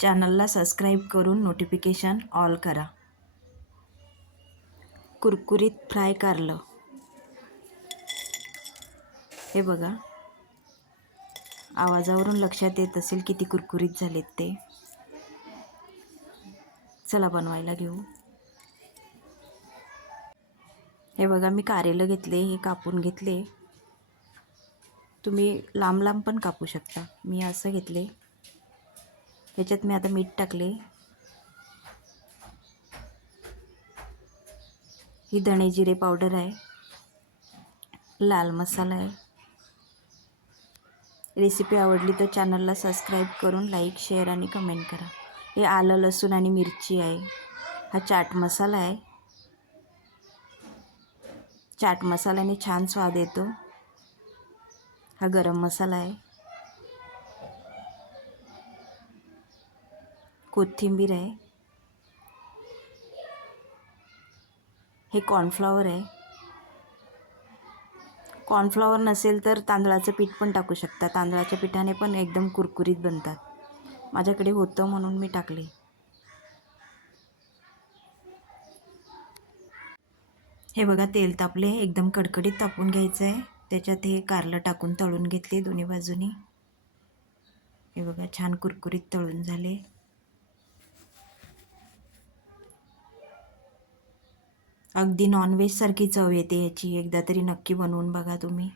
चॅनलला सबस्क्राईब करून notification all करा. कुरकुरीत फ्राय कारलं. हे बघा, आवाजावरून लक्षात येत असेल किती कुरकुरीत झालेत ते. चला बनवायला घेऊ. हे बघा, मी कारेलं घेतले, हे कापून घेतले. तुम्ही लांब लांब पण कापू शकता. मी असं घेतले. ह्याच्यात मी आता मीठ टाकले. ही धणे जिरे पावडर आहे, लाल मसाला आहे. रेसिपी आवडली तर चॅनलला सबस्क्राईब करून लाईक, शेअर आणि कमेंट करा. हे आलं, लसूण आणि मिरची आहे. हा चाट मसाला आहे. चाट मसाल्याने छान स्वाद येतो. हा गरम मसाला आहे. कोथिंबीर आहे. हे कॉर्नफ्लॉवर आहे. कॉर्नफ्लॉवर नसेल तर तांदळाचं पीठ पण टाकू शकता. तांदळाच्या पिठाने पण एकदम कुरकुरीत बनतात. माझ्याकडे होतं म्हणून मी टाकले. हे बघा, तेल तापले. एकदम कडकडीत तापून घ्यायचं आहे. त्याच्यात हे कारलं टाकून तळून घेतले दोन्ही बाजूनी. हे बघा, छान कुरकुरीत तळून झाले. अगदी नॉनव्हेज सारखी चव येते याची. एकदा तरी नक्की बनवून बघा तुम्ही.